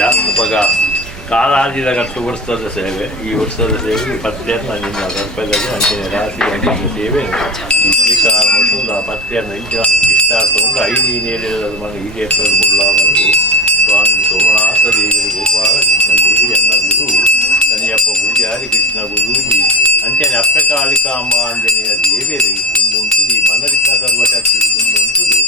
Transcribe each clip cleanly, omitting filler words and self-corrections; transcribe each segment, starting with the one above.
ಉಪಗ ಕಾಲಾಜಿದ ಗಟ್ಟು ವರ್ಷದ ಸೇವೆ ಈ ವರ್ಷದ ಸೇವೆ ಪತ್ತೆಯನ್ನು ನಿನ್ನ ಸರ್ಪದಲ್ಲಿ ಅಂಚಿನ ರಾಶಿ ಅಂಚಿನ ಸೇವೆ ಸ್ವೀಕಾರ ಮತ್ತು ಪತ್ತೆಯನ್ನು ಇಷ್ಟಾರ್ಥಗೊಂಡು 5 ನೇರಿದ ಮನೆ ಈಡೇರಿಸಿಕೊಳ್ಳ ಬಂದು ಸ್ವಾಮಿ ಸೋಮನಾಥ ದೇವಿ ಗೋಪಾಲ ಕೃಷ್ಣ ದೇವಿ ಅನ್ನ ಗುರು ಕನಿಯಪ್ಪ ಪೂಜಾರಿ ಕೃಷ್ಣ ಗುರೂಜಿ ಅಂಚನೆ ಅಪ್ಪಕಾಳಿಕಾಂಬ ಆಂಜನೇಯ ದೇವಿಯರು ಮುಂದುಂಟು ಈ ಮನರಿಕ ಸರ್ವಶಕ್ತಿ ಮುಂದುಂಟುದು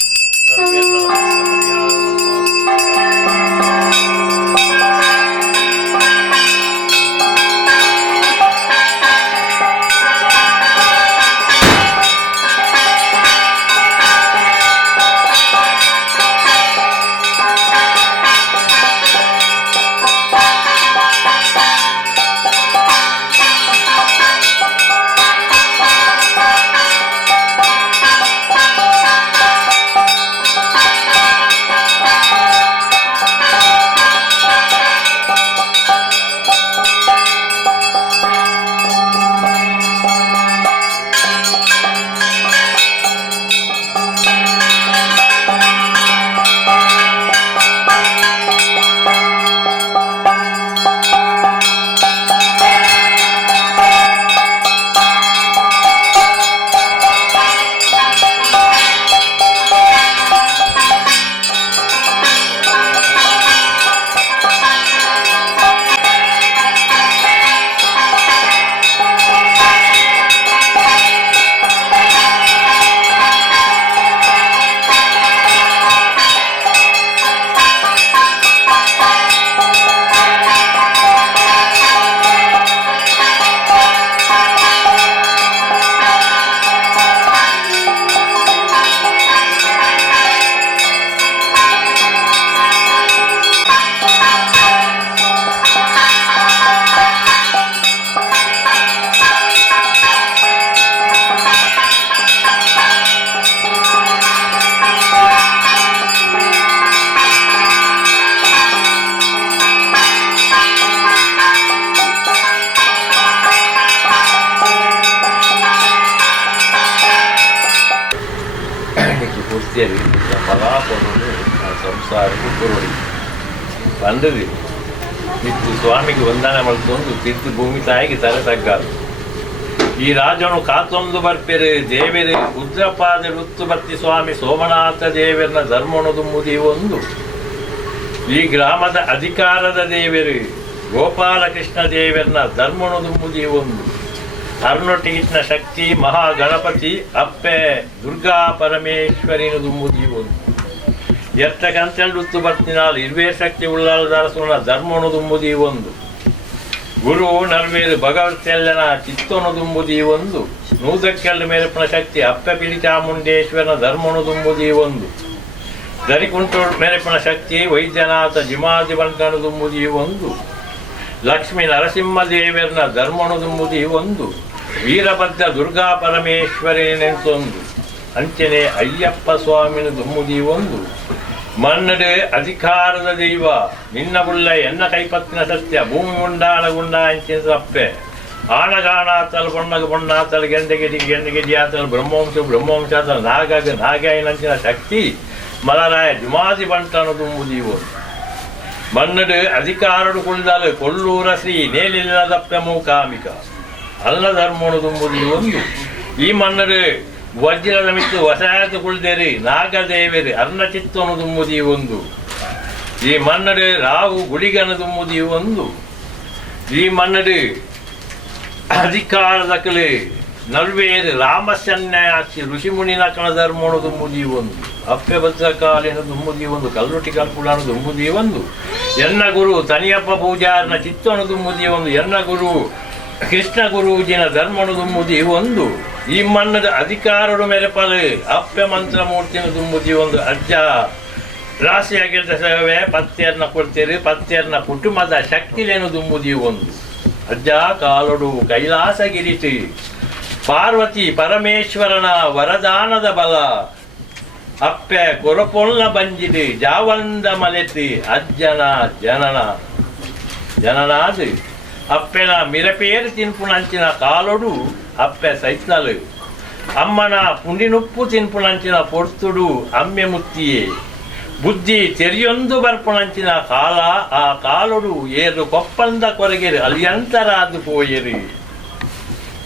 ಸಂಸಾರಕ್ಕೂ ಕೊರಡಿ ಬಂದది ಇತ್ತು ಸ್ವಾಮಿಗೆ ವಂದನೆ ಮಾಡ್ಕೊಂಡು ತಿರ್ತು ಭೂಮಿ ತಾಯಿಗೆ ತಲೆ ತಗ್ಗಾರು ಈ ರಾಜನು ಕಾತೊಂದು ಬರ್ಪೆರೆ ದೇವೆರೆ ಉದ್ರಪಾದ ಋತ್ತು ಬರ್ತಿ ಸ್ವಾಮಿ ಸೋಮನಾಥ ದೇವರನ್ನ ಧರ್ಮಣದು ಮುದಿ ಒಂದು ಈ ಗ್ರಾಮದ ಅಧಿಕಾರದ ದೇವರು ಗೋಪಾಲಕೃಷ್ಣ ದೇವರನ್ನ ಧರ್ಮಣದು ಮುದಿ ಒಂದು ಅರ್ನೊಟ್ಟಿಗಿನ ಶಕ್ತಿ ಮಹಾಗಣಪತಿ ಅಪ್ಪೆ ದುರ್ಗಾ ಪರಮೇಶ್ವರಿನದು ಮುದಿ ಒಂದು ಎತ್ತಕಂತೆಳ್ಳುತ್ತು ಬರ್ತಿನಾಲ್ ಇರುವೆ ಶಕ್ತಿ ಉಳ್ಳಾಳದಾರಸುನ ಧರ್ಮಣದುಂಬುದಿ ಒಂದು ಗುರು ನರ್ವೇರು ಭಗವತ್ತೆಲ್ಲನ ಚಿತ್ತೊನದುಂಬುದಿ ಒಂದು ನೂದಕ್ಕೆಲ್ಲ ಮೇರಪ್ಪನ ಶಕ್ತಿ ಅಪ್ಪ ಪಿಲಿ ಚಾಮುಂಡೇಶ್ವರನ ಧರ್ಮಣದುಂಬುದಿ ಒಂದು ದರಿಕುಂಟು ಮೇರಪ್ಪನ ಶಕ್ತಿ ವೈದ್ಯನಾಥ ಜಿಮಾದಿ ಬಂಟನದುಂಬುದಿ ಒಂದು ಲಕ್ಷ್ಮೀ ನರಸಿಂಹ ದೇವರನ ಧರ್ಮಣದುಂಬುದಿ ಒಂದು ವೀರಭದ್ರ ದುರ್ಗಾ ಪರಮೇಶ್ವರಿನೆಂತೊಂದು ಅಂಚನೆ ಅಯ್ಯಪ್ಪ ಸ್ವಾಮಿನ ದುಮ್ಮುದಿ ಒಂದು ಮನ್ನಡೆ ಅಧಿಕಾರದ ದೈವ ನಿನ್ನ ಬುಳ್ಳ ಎನ್ನ ಕೈಪತ್ತಿನ ಸತ್ಯ ಭೂಮಿ ಗುಂಡ ಅಂಚಿನ ಅಪ್ಪೆ ಆಣಗಾಣಾತಲ್ ಬೊಣ್ಣಾತಲ್ ಗೆಂಡೆಗೆಡಿಯಾತಲ್ ಬ್ರಹ್ಮವಂಶಾತಲ್ ನಾಗಾಯಿನಂಚಿನ ಶಕ್ತಿ ಮಲರಾಯ ಜುಮಾದಿ ಬಂಟನ ದುಮ್ಮುದಿ ಒಂದು ಮನ್ನಡೆ ಅಧಿಕಾರಡು ಕುಳ್ದಲು ಕೊಲ್ಲೂರ ಶ್ರೀ ನೇಲಿಲ್ಲದಪ್ಪೆ ಮೂಕಾಮಿಕ ಅಲ್ಲ ಧರ್ಮನು ದುಮ್ಮುದಿ ಒಂದು ಈ ಮನ್ನಡೆ ವಜ್ರದ ಮಿತ್ತು ವಸಾಯತ ಕುಳ್ದೇರಿ ನಾಗದೇವರಿ ಅರ್ಣಚಿತ್ತನು ದುಮ್ಮುದಿ ಒಂದು ಈ ಮನ್ನಡೆ ರಾವು ಗುಡಿಗನ ದುಮ್ಮುದಿ ಒಂದು ಈ ಮನ್ನಡೆ ಅಧಿಕಾರದ ಕಲೆ ನಲ್ವೇರಿ ರಾಮಸನ್ಯಾಸಿ ಋಷಿಮುನಿ ನಕಣ ಧರ್ಮನು ದುಮ್ಮುದಿ ಒಂದು ಅಪ್ಪೆ ಭದ್ರಕಾಲಿನ ದುಮ್ಮುದಿ ಒಂದು ಕಲ್ಲುಟಿ ಕಲ್ಪುಳನ ದುಮ್ಮುದಿ ಒಂದು ಎನ್ನ ಗುರು ತನಿಯಪ್ಪ ಪೂಜಾರನ ಚಿತ್ತನು ದುಮ್ಮುದಿ ಒಂದು ಎನ್ನ ಗುರು ಕೃಷ್ಣ ಗುರೂಜಿನ ಧರ್ಮನು ದುಮ್ಮುದಿ ಒಂದು ಈ ಮನ್ನದ ಅಧಿಕಾರಡು ಮೆರೆಪಲು ಅಪ್ಪೆ ಮಂತ್ರ ಮೂರ್ತಿನ ದುಮ್ಮುದಿ ಒಂದು ಅಜ್ಜ ರಾಶಿಯಾಗಿದ್ದ ಸೇವೆ ಪತ್ತೆಯನ್ನ ಕೊಡ್ತೀರಿ ಪತ್ತೆಯನ್ನ ಕುಟುಂಬದ ಶಕ್ತಿಲೇನು ದುಮ್ಮುದಿ ಒಂದು ಅಜ್ಜ ಕಾಲೊಡು ಕೈಲಾಸಗಿರಿತಿ ಪಾರ್ವತಿ ಪರಮೇಶ್ವರನ ವರದಾನದ ಬಲ ಅಪ್ಪೆ ಕೊರಪೊಲ್ಲ ಬಂಜಿಡಿ ಜಾವಂದ ಮಲೆತಿ ಅಜ್ಜನ ಜನನಾದು ಅಪ್ಪೆನ ಮಿರಪೇರು ತಿನ್ಪುನಂಚಿನ ಕಾಲೊಡು ಅಪ್ಪೆ ಸೈತ್ನಲು ಅಮ್ಮನ ಪುಂಡಿನುಪ್ಪು ತಿನ್ಪುನಂಚಿನ ಪೊರ್ತುಡು ಅಮ್ಮೆ ಮುತ್ತಿಯೇ ಬುದ್ಧಿ ತೆರಿಯೊಂದು ಬರ್ಪಣಂಚಿನ ಕಾಲ ಆ ಕಾಲೊಡು ಏರು ಕೊಪ್ಪಂದ ಕೊರಗೆರಿ ಅಲಿಯಂತರಾದು ಪೋಯರಿ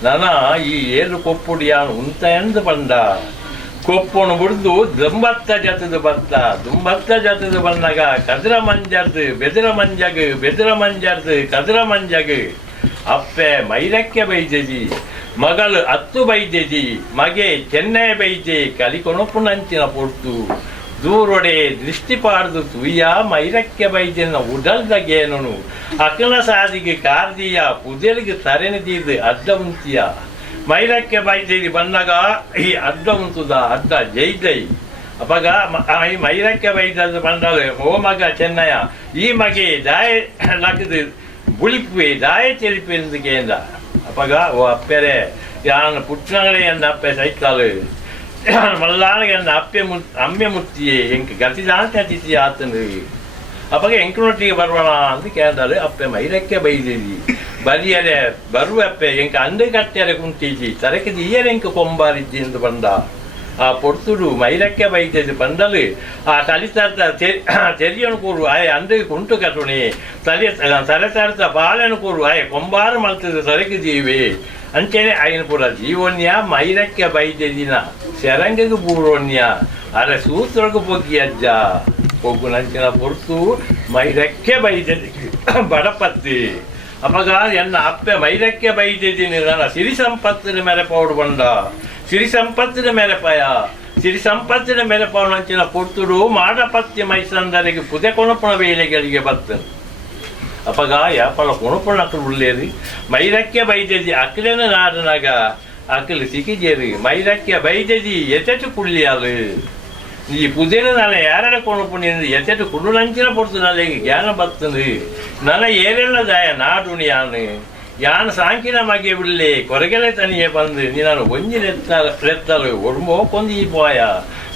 ನನ ಈ ಏರು ಕೊಪ್ಪುಡು ಯಾನು ಉಂತ ಎಂದು ಬಂದ ಕೊಪ್ಪುಣು ಬಿಡ್ದು ದುಂಬತ್ತ ಜತದು ಬತ್ತ ದುಂಬತ್ತ ಜತದು ಬಂದಾಗ ಕದ್ರ ಮಂಜರ್ದು ಬೆದರ ಮಂಜರ್ದು ಕದ್ರ ಮಂಜಗ್ ಅಪ್ಪೆ ಮೈರಕ್ಕೆ ಬೈದೆದಿ ಮಗಳು ಹತ್ತು ಬೈದೆದಿ ಮಗೆ ಚೆನ್ನೈ ಬೈದೆ ಕಲಿಕೊಣಪುನಂಚಿನ ಪೊರ್ತು ದೂರೊಡೆ ದೃಷ್ಟಿ ಪಾಡ್ದು ತುಯ್ಯ ಮೈರಕ್ಕೆ ಬೈದೆನ ಉಡಲ್ದಗೇನು ಅಕಲ ಸಾದಿಗೆ ಕಾರ್ದಿಯ ಪುದೆಲಿಗೆ ತರೆನದಿದ್ದು ಅಡ್ಡ ಉಂತಿಯ ಮೈರಕ್ಕೆ ಬೈದೇದಿ ಬಂದಾಗ ಈ ಅಡ್ಡ ಉಂಟುದ ಅಡ್ಡ ಜೈದೈ ಅಪಗ ಈ ಮೈರಕ್ಕೆ ಬೈದದ್ದು ಬಂದಾಗ ಓ ಮಗ ಚೆನ್ನಯ್ಯ ಈ ಮಗೆ ದಾಯ ಲಕ್ಕದು ಬುಳಿಪುವೆ ದಾಯ ಚೆಲಿಪು ಎಂದು ಕೇಂದ್ರ ಅಪಗ ಓ ಅಪ್ಪೆರೆ ಯಾನು ಪುಟ್ಟನಗಳೇ ಎನ್ನ ಅಪ್ಪೆ ಸೈಕಲ್ ಮಲ್ಲಾನಿಗೆ ಎನ್ನ ಅಮ್ಮೆ ಮುತ್ತಿಯೇ ಎಂಕ ಗತಿದಾಂತ ಅತಿಥಿ ಆತನು ಅಪ್ಪಗೆ ಎಂಕನೊಟ್ಟಿಗೆ ಬರುವಣ ಅಂತ ಕೇಳಿದಾಳೆ ಅಪ್ಪೆ ಮೈರಕ್ಕೆ ಬೈದಿದಿ ಬರಿಯರೆ ಬರುವಪ್ಪೆ ಎಂಕ ಅಂದು ಕಟ್ಟೆರೆ ಕುಂತಿದ್ದಿ ತರಕಿದ ಈಯರೆ ಎಂಕ ಕೊಂಬಾರಿದ್ದಿ ಎಂದು ಬಂದ ಆ ಪೊರ್ತುಡು ಮೈರಕ್ಕೆ ಬೈದಿದ್ದು ಬಂದಲು ಆ ತಲಿತಾರ್ತ ತೆರಿಯನು ಕೂರು ಆಯ್ ಅಂದಿಗೆ ಕುಂಟು ಕಟ್ಟುಣಿ ತಲೆತಾರ್ತ ಬಾಳೆನು ಕೂರು ಆಯ್ ಕೊಂಬಾರು ಮಲ್ತದ ತರಕಿದೀವಿ ಅಂಚೆನೆ ಆಯ್ನ ಪುರ ಜೀವನ್ಯ ಮೈರಕ್ಕೆ ಬೈದಿನ ಸೆರಂಗಿಗೆ ಪೂರ್ವನ್ಯ ಅರೆ ಸೂತ್ರಗೂ ಪೊಗ್ಗಿ ಅಜ್ಜ ಪೊಗ್ಗು ನಂಚಿನ ಪೊರ್ತು ಮೈರಕ್ಕೆ ಬೈದಿದ್ದಿ ಬಡಪತ್ತಿ ಅಪಗ ಎನ್ನ ಅಪ್ಪೆ ಮೈರಕ್ಕೆ ಬೈದಿದ್ದೀನಿ ನನ್ನ ಸಿರಿ ಸಂಪತ್ತಿನ ಮೇಲೆ ಪೌಡು ಬಂದ ಸಿರಿ ಸಂಪತ್ತಿನ ಮೇಲೆ ಪಯ ಸಿರಿ ಸಂಪತ್ತಿನ ಮೇಲೆ ಪೌಡಂಚಿನ ಪೊರ್ತುಡು ಮಾಡಪತ್ತಿ ಮೈಸಂದರಿಗೆ ಪುದೆ ಕೊಣಪುಣ ವೇಳೆಗಳಿಗೆ ಬರ್ತನು ಅಪಗ ಯಾಪಲ ಕೊಣಪುಣಕ್ಕೆ ಉಳ್ಳೇರಿ ಮೈರಕ್ಕೆ ಬೈದಿದ್ದಿ ಅಕ್ಕಲೇನ ನಾಡನಾಗ ಅಕ್ಕಲು ಸಿಕ್ಕಿಜೇರಿ ಮೈರಕ್ಕೆ ಬೈದಿದ್ದಿ ಎಚ್ಚು ಕುಳ್ಳಿಯಾಲು ಈ ಪುದೇನ ನಾನು ಯಾರ ಕೊಣಪುಣಿ ಎಚ್ಚು ಕುಡು ನಂಚಿನ ಪೊರ್ತು ನನಗೆ ಜ್ಞಾನ ಬರ್ತನು ನನ್ನ ಏರೆಲ್ಲದಾಯ ನಾಡುಣಿ ಯಾನು ಸಾಂಕಿನ ಮಗೆ ಬಿಡ್ಲಿ ಕೊರಗೆಲೆ ತನಿಯೇ ಬಂದು ನೀನು ಒಂಜಿ ಲೆತ್ತಲು ಒಡ್ಮೋ ಕೊಂದಿ ಪೋಯ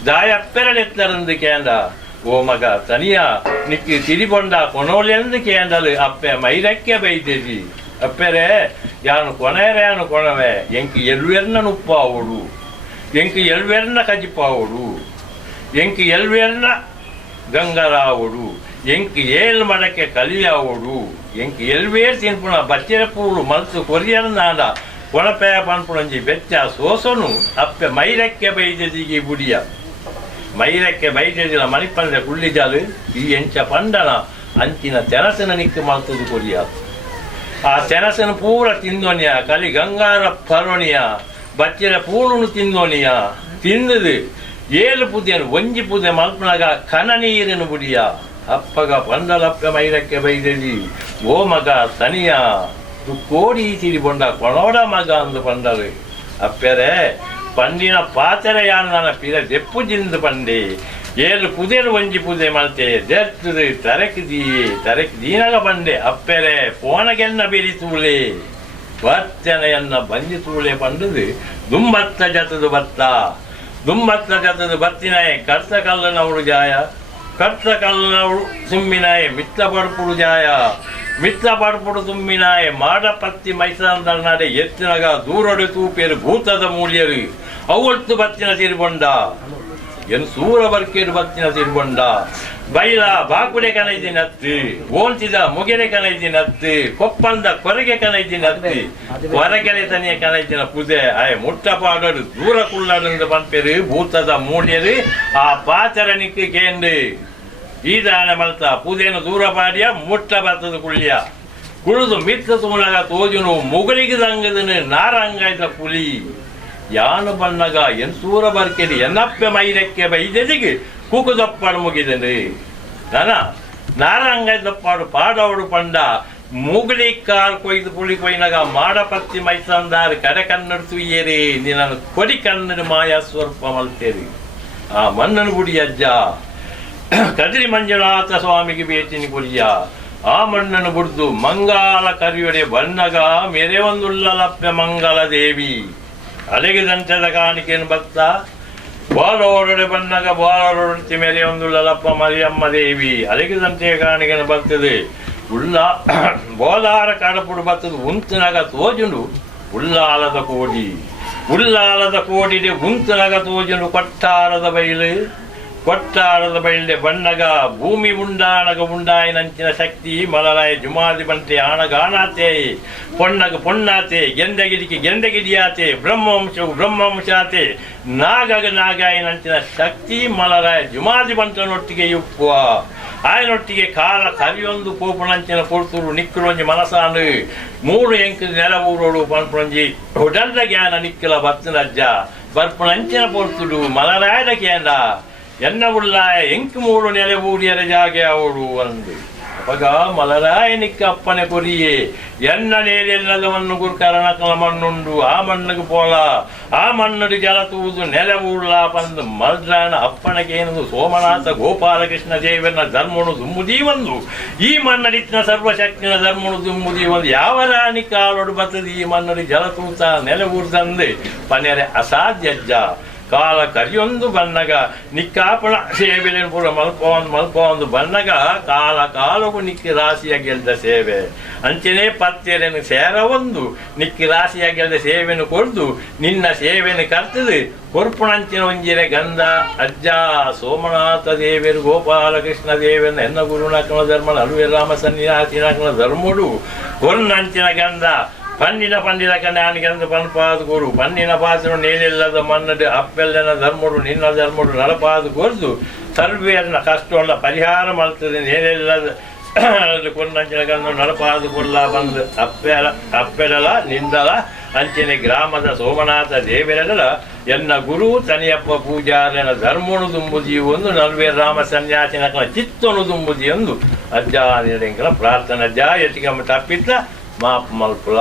ದಾಯ ಅಪ್ಪೆರಳೆತ್ತರಂದು ಕೇಂದ ಓ ಮಗ ತನಿಯ ನಿಕ್ಕಿ ತಿರಿಬೊಂಡ ಕೊನೋಲೆಂದು ಕೇಂದಲು ಅಪ್ಪೆ ಮೈರಕ್ಕೆ ಬೈದೇದಿ ಅಪ್ಪೆರೆ ಯಾನು ಕೊನೆಯರೆ ಯಾನು ಕೊಣವೆ ಎಂಕಿ ಎಲ್ವೆರ್ನ ನುಪ್ಪಾವೋಡು ಎಂಕಿ ಎಲ್ವೆರ್ನ ಕಜಿಪಾವೋಡು ಎಂಕಿ ಎಲ್ವೆರ್ನ ಗಂಗರಾವೋಡು ಎಂಕಿ ಏಳು ಮಡಕ್ಕೆ ಕಲಿಯಾವೋಡು ಎಂಕಿ ಎಲ್ವೇರ್ ತಿನ್ಪುಣ ಬಚ್ಚೆರ ಪೂಳು ಮನಸ್ಸು ಕೊರಿಯನ ನಾಡ ಕೊಳಪೆ ಪನ್ಪುಣಂಜಿ ಬೆಚ್ಚ ಸೋಸನು ಅಪ್ಪೆ ಮೈರಕ್ಕೆ ಬೈದದಿಗೆ ಬುಡಿಯ ಮೈರಕ್ಕೆ ಬೈದಿನ ಮಣಿಪಂದ್ರೆ ಕುಳ್ಳಿಜಾಲು ಈ ಎಂಚ ಪಂಡನ ಅಂಚಿನ ತೆನಸನ ನಿಕ್ಕು ಮಾಡ್ತದು ಕೊರಿಯ ಆ ತೆನಸನ ಪೂರ ತಿಂದೋನಿಯ ಕಲಿ ಗಂಗಾರ ಪರೋಣಿಯ ಬಚ್ಚೆರ ಪೂಳುನು ತಿಂದೋನಿಯ ತಿಂದದು ಏಳು ಪುದೆನು ಒಂಜಿ ಪುದೆ ಮಲ್ಪನಾಗ ಕನ ನೀರಿನ ಬುಡಿಯ ಅಪ್ಪಗ ಪಂದಲಪ್ಪ ಮೈರಕ್ಕೆ ಬೈದದಿ ಓ ಮಗ ತನಿಯ ಕೋಡಿ ತಿರಿ ಬೊಂಡ ಕೊಣೋಡ ಮಗ ಅಂದು ಪಂಡಲು ಅಪ್ಪೆರೆ ಪಂಡಿನ ಪಾತೆರ ಯಾನು ನನ್ನ ಪಿರ ದೆಪ್ಪು ಜಿಂದು ಪಂಡೆ ಏಳು ಪುದೆನು ಒಂಜಿ ಪುದೆ ಮಲ್ತೆ ದೆರ್ತದು ತರಕಿ ದೀನಗ ಬಂಡೆ ಅಪ್ಪೆರೆ ಪೋನಗೆನ್ನ ಬೆರಿತೂಳೆ ವರ್ತನೆಯನ್ನ ಬಂದಿತೂಳೆ ಪಂಡದು ದುಂಬತ್ತ ಜತದು ಬತ್ತ ದುಂಬತ್ತ ಜತದು ಬತ್ತಿನಾಯ ಕರ್ತ ಕಲ್ಲನವಳು ಜಾಯ ಕರ್ತ ಕಲ್ಲನವಳು ಸುಮ್ಮಿನಾಯ ಮಿತ್ರ ಪಡ್ಪುಡು ಜಾಯ ಮಿತ್ರ ಪಡ್ಪುಡು ತುಮ್ಮಿನಾಯ ಮಾಡಪತ್ತಿ ಮೈಸಂದ ನಡೆ ಎತ್ತಿನಗ ದೂರೊಡೆ ತೂಪೇರು ಭೂತದ ಮೂಲ್ಯರು ಅವತ್ತು ಬತ್ತಿನ ತಿರುಬೊಂಡ ಎನ್ ಸೂರ ಬರ್ಕೇರು ಬತ್ತಿನ ತಿರುಬೊಂಡ ಬೈಲ ಬಾಕುಡೆ ಕನೈದಿನ ಹತ್ತಿ ಓಂತಿದ ಮುಗೆರೆ ಕನೈದಿನ ಹತ್ತಿ ಕೊಪ್ಪಂದ ಕೊರಗೆ ಕನೈದಿನ ಹತ್ತಿ ಹೊರಗೆರೆ ತನಿಯ ಕನೈದಿನ ಪೂಜೆ ಆಯ್ ಮುಟ್ಟ ಪಾಡೋಡು ದೂರ ಕುಳ್ಳಾಡು ಬಂಪೇರು ಭೂತದ ಮೂಲ್ಯರು ಆ ಪಾಚರ ನಿಕ್ಕಿ ಕೇಂದ್ರ ಈ ದಾನ ಮಲ್ತ ಪೂಜೆಯನ್ನು ದೂರ ಪಾಡ್ಯ ಮುಟ್ಟ ಬರ್ತದ ಕುಳ್ಳಿಯ ಕುಳಿದು ಮಿತ್ರ ತೂನಗ ತೋಜುನು ಮುಗುಳಿಗೆ ದಂಗದನು ನಾರಂಗಾಯ್ತ ಪುಲಿ ಯಾನು ಬಣ್ಣಗ ಎನ್ಸೂರ ಬರ್ಕೆರಿ ಎನ್ನಪ್ಪೆ ಮೈರಕ್ಕೆ ಬೈದೆದಿಗೆ ಕೂಕುದಪ್ಪಾಡು ಮುಗಿದನು ನಾನ ನಾರಂಗಾಯ್ತಪ್ಪಾಡು ಪಾಡವಡು ಪಂಡ ಮುಗುಳಿ ಕಾರ್ ಕೊಯ್ದು ಪುಳಿ ಕೊಯ್ನಾಗ ಮಾಡಪತ್ತಿ ಮೈಸಂದಾರ ಕಡೆ ಕನ್ನಡ್ತು ಏರಿ ನೀನು ಕೊಡಿ ಕನ್ನಡ ಮಾಯಾ ಸ್ವರ್ಪ ಮಲ್ತೇರಿ ಆ ಮನ್ನನ ಗುಡಿ ಅಜ್ಜ ಕದಿರಿ ಮಂಜುನಾಥ ಸ್ವಾಮಿಗೆ ಬೇಚಿನಿ ಕೊರಿಯ ಆ ಮಣ್ಣನ್ನು ಬುಡ್ದು ಮಂಗಾಲ ಕರಿಯೊಡೆ ಬಣ್ಣಗ ಮೇರೆ ಒಂದುಲ್ಲಲಪ್ಪೆ ಮಂಗಲ ದೇವಿ ಅಲೆಗೆ ದಂಚದ ಕಾಣಿಕೆಯನ್ನು ಬತ್ತ ಬಾಲೋರೊಡೆ ಬಣ್ಣಗ ಬಾಲೋರೊಡತಿ ಮೇಲೆ ಒಂದುಲ್ಲಲಪ್ಪ ಮರಿಯಮ್ಮ ದೇವಿ ಅಲೆಗೆ ದಂಚೆಯ ಕಾಣಿಕೆಯನ್ನು ಬರ್ತದೆ ಬೋದಾರ ಕಡಪುಡು ಬರ್ತದೆ ಉಂತನಗ ತೋಜುಂಡು ಉಲ್ಲಾಲದ ಕೋಡಿ ಉಲ್ಲಾಲದ ಕೋಡಿದೆ ಉಂತನಗ ತೋಜುಂಡು ಕೊಟ್ಟಾರದ ಬೈಲು ಕೊಟ್ಟಾರದ ಬಳ್ಳೆ ಬಣ್ಣಗ ಭೂಮಿ ಉಂಡಾಣಗ ಉಂಡಾಯಿನಂಚಿನ ಶಕ್ತಿ ಮಲರಾಯ ಜುಮಾದಿ ಬಂತೆ ಆಣಗಾಣಾತೆ ಪೊಣ್ಣಗ ಪೊಣ್ಣಾತೆ ಗೆಂದಗಿಡಿಕೆ ಗೆಂದಗಿಡಿಯಾತೆ ಬ್ರಹ್ಮವಂಶವು ಬ್ರಹ್ಮವಂಶಾತೆ ನಾಗಗ ನಾಗಾಯಿನಂಚಿನ ಶಕ್ತಿ ಮಲರಾಯ ಜುಮಾದಿ ಬಂತನೊಟ್ಟಿಗೆ ಯುಪ್ಪುವ ಆಯನೊಟ್ಟಿಗೆ ಕಾಲ ಕರಿಯೊಂದು ಪೋಪುನಂಚಿನ ಪೊರ್ತುರು ನಿಕ್ಕುಳೊಂಜಿ ಮನಸಾನು ಮೂರು ಎಂಕ ನೆಲವೂರೋಡು ಪನ್ಪುಣಂಜಿ ಹೊಡಲ್ದ ಜ್ಞಾನ ನಿಕ್ಕಲ ಬತ್ತನಜ್ಜ ಬರ್ಪುಣಂಚಿನ ಪೊರ್ತುಡು ಮಲರಾಯದ ಕೇಂದ್ರ ಎನ್ನ ಉಳ್ಳಾಯ ಎಂಕು ಮೂರು ನೆಲೆ ಊರಿಯರ ಜಾಗೆ ಅವಳು ಅಂದು ಅಪಗ ಮಲರಾಯ ನಿಕ್ಕ ಅಪ್ಪನೆ ಕೊರಿಯೇ ಎನ್ನ ನೇಲೆಲ್ಲದವನ್ನು ಗುರುಕರಣಕಲ ಮಣ್ಣುಂಡು ಆ ಮಣ್ಣಗೆ ಪೋಲ ಆ ಮಣ್ಣಡಿ ಜಲ ತೂದು ನೆಲೆ ಊರ್ಲ ಬಂದು ಮಲ್ರಾಯಣ ಅಪ್ಪನಗೇನದು ಸೋಮನಾಥ ಗೋಪಾಲಕೃಷ್ಣ ದೇವನ ಧರ್ಮನು ದುಮ್ಮುದಿ ಒಂದು ಈ ಮಣ್ಣಡಿತ್ತಿನ ಸರ್ವಶಕ್ತಿನ ಧರ್ಮನು ದುಮ್ಮುದಿ ಒಂದು ಯಾವ ರಾಣಿ ಕಾಲೊಡು ಬರ್ತದೆ ಈ ಮಣ್ಣಡಿ ಜಲ ತೂತ ನೆಲೆ ಊರ್ದಂದೆ ಪನೆರೆ ಅಸಾಧ್ಯಜ್ಜ ಕಾಲ ಕರಿಯೊಂದು ಬಣ್ಣಗ ನಿಕ್ಕಾಪಣ ಸೇವೆ ಪೂರ ಮಲ್ಪೊಂದು ಬಣ್ಣಗ ಕಾಲ ಕಾಲವು ನಿಕ್ಕಿ ರಾಶಿಯ ಗೆಲ್ದ ಸೇವೆ ಅಂಚನೆ ಪತ್ತೆರೆನು ಸೇರ ಒಂದು ನಿಕ್ಕಿ ರಾಶಿಯ ಗೆಲ್ದ ಸೇವೆನು ಕೊಡ್ದು ನಿನ್ನ ಸೇವೆನು ಕರ್ತದೆ ಕೊರ್ಪುಣಂಚಿನ ಒಂಜಿರೆ ಗಂಧ ಅಜ್ಜ ಸೋಮನಾಥ ದೇವರು ಗೋಪಾಲಕೃಷ್ಣ ದೇವನ ಎನ್ನ ಗುರುನಕನ ಧರ್ಮ ಅಲ್ವೇ ರಾಮ ಸನ್ನಿಧಾತಿನಕನ ಧರ್ಮಡು ಕೊರ್ನಂಚಿನ ಗಂಧ ಪನ್ನಿನ ಪಂಡಿನ ಕನ್ಯಾನಿಗೆಂದು ಪನ್ಪಾದು ಗುರು ಪನ್ನಿನ ಪಾತ್ರ ನೇಲಿಲ್ಲದ ಮನ್ನದು ಅಪ್ಪೆಲ್ಲನ ಧರ್ಮಡು ನಿನ್ನ ಧರ್ಮಡು ನಲಪಾದು ಕೊರ್ದು ಸರ್ವೇರ್ನ ಕಷ್ಟವನ್ನ ಪರಿಹಾರ ಮಾಡ್ತದೆ ನೇಲಿಲ್ಲದ ಕೊನ್ನಂಚಿನ ಗಂಧ ನಲಪಾದು ಕೊಲ್ಲ ಬಂದು ಅಪ್ಪೆಡಲ ನಿಂದಲ ಅಂಚನೆ ಗ್ರಾಮದ ಸೋಮನಾಥ ದೇವರೆಲ್ಲ ಎನ್ನ ಗುರು ತನಿಯಪ್ಪ ಪೂಜಾರನ ಧರ್ಮನು ದುಂಬುದಿ ಒಂದು ನಲ್ವೇ ರಾಮ ಸನ್ಯಾಸಿನ ಚಿತ್ತನು ದುಂಬುದಿ ಒಂದು ಅಜ್ಜ ನಿರಂಕನ ಪ್ರಾರ್ಥನೆ ಅಜ್ಜ ಎತ್ತಿಗಮ್ಮ ತಪ್ಪಿತ್ತ ಮಾಪ್ ಮಲ್ಪುಲ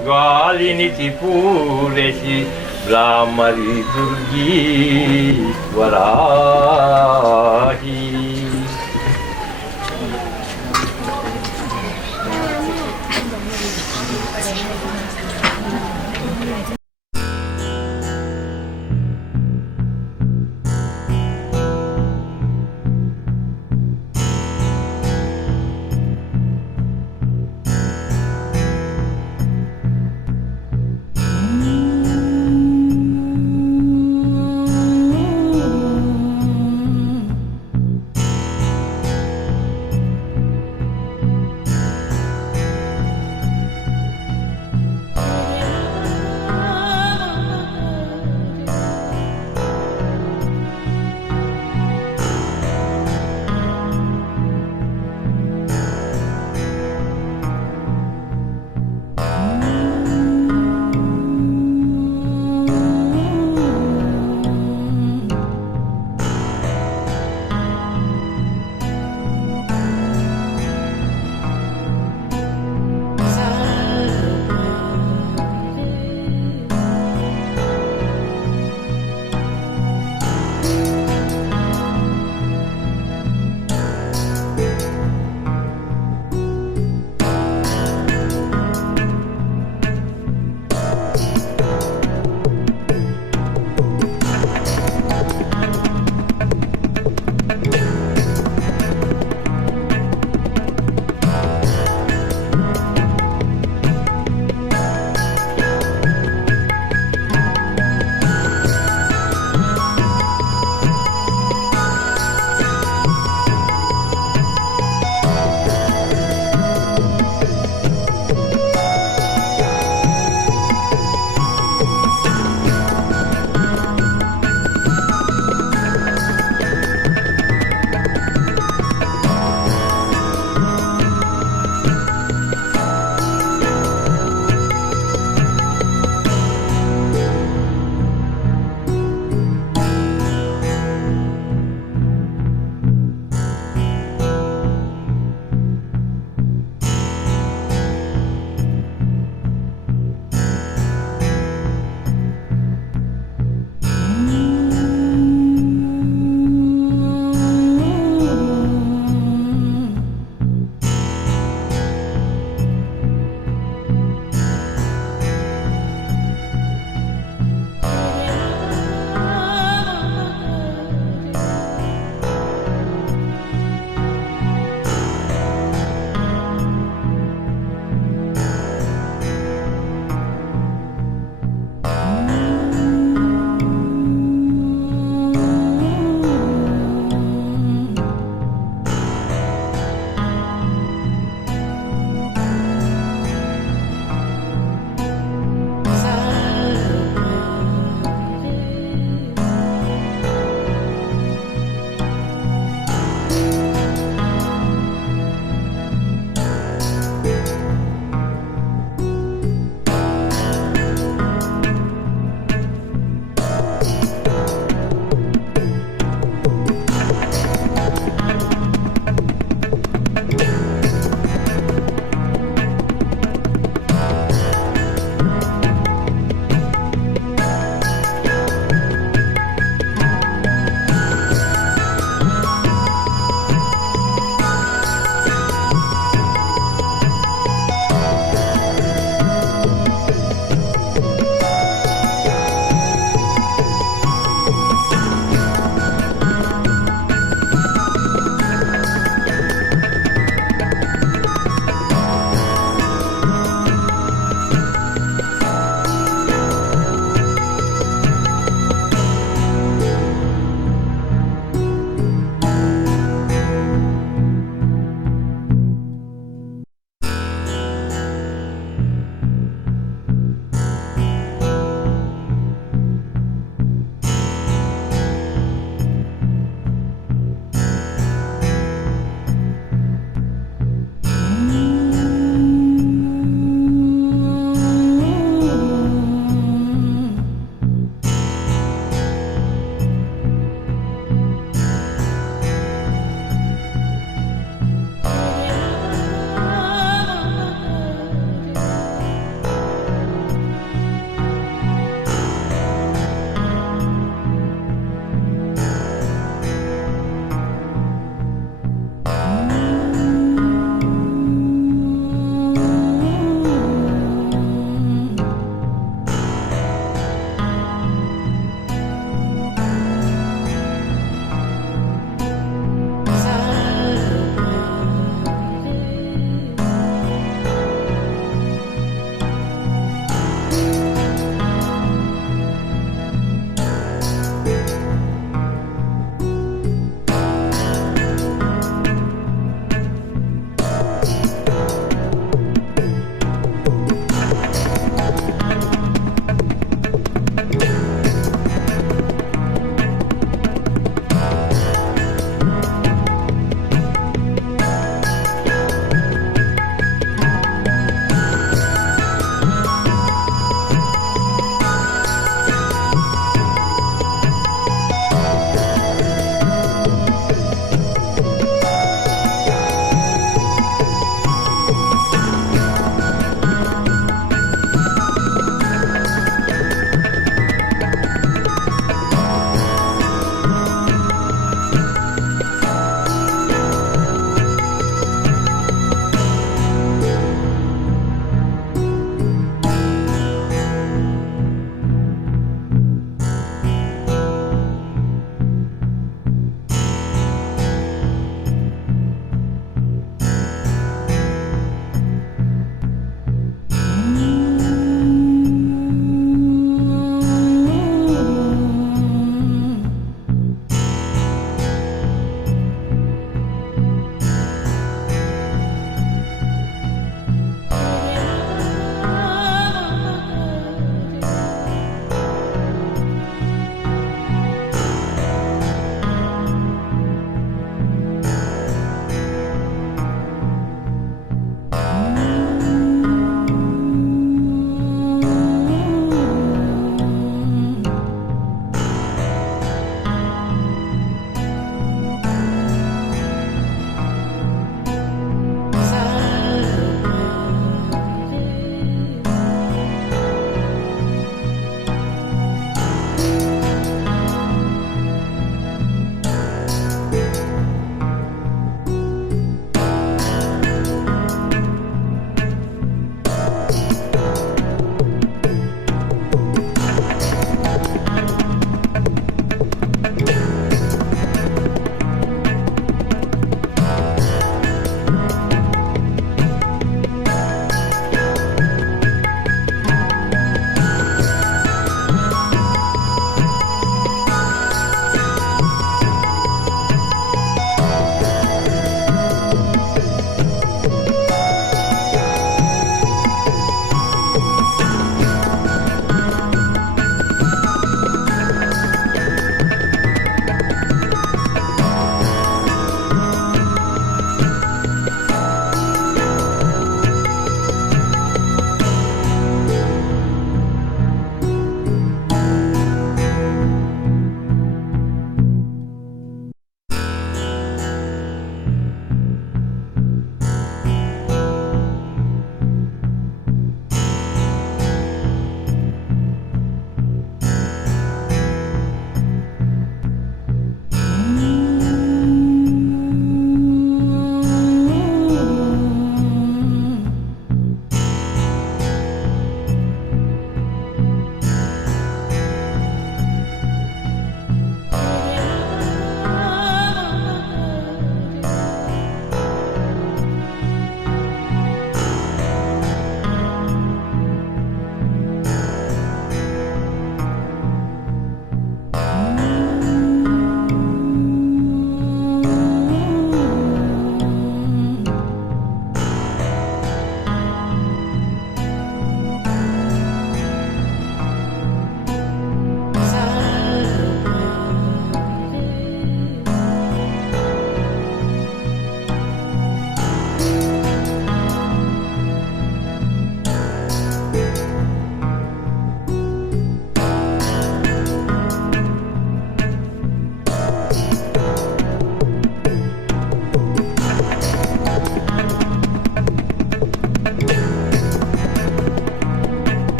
ಗ್ವಾಲಿನಿತಿ ಪೂರೈಸಿ ಬ್ರಾಹ್ಮರಿ ದುರ್ಗೀ ವರಾ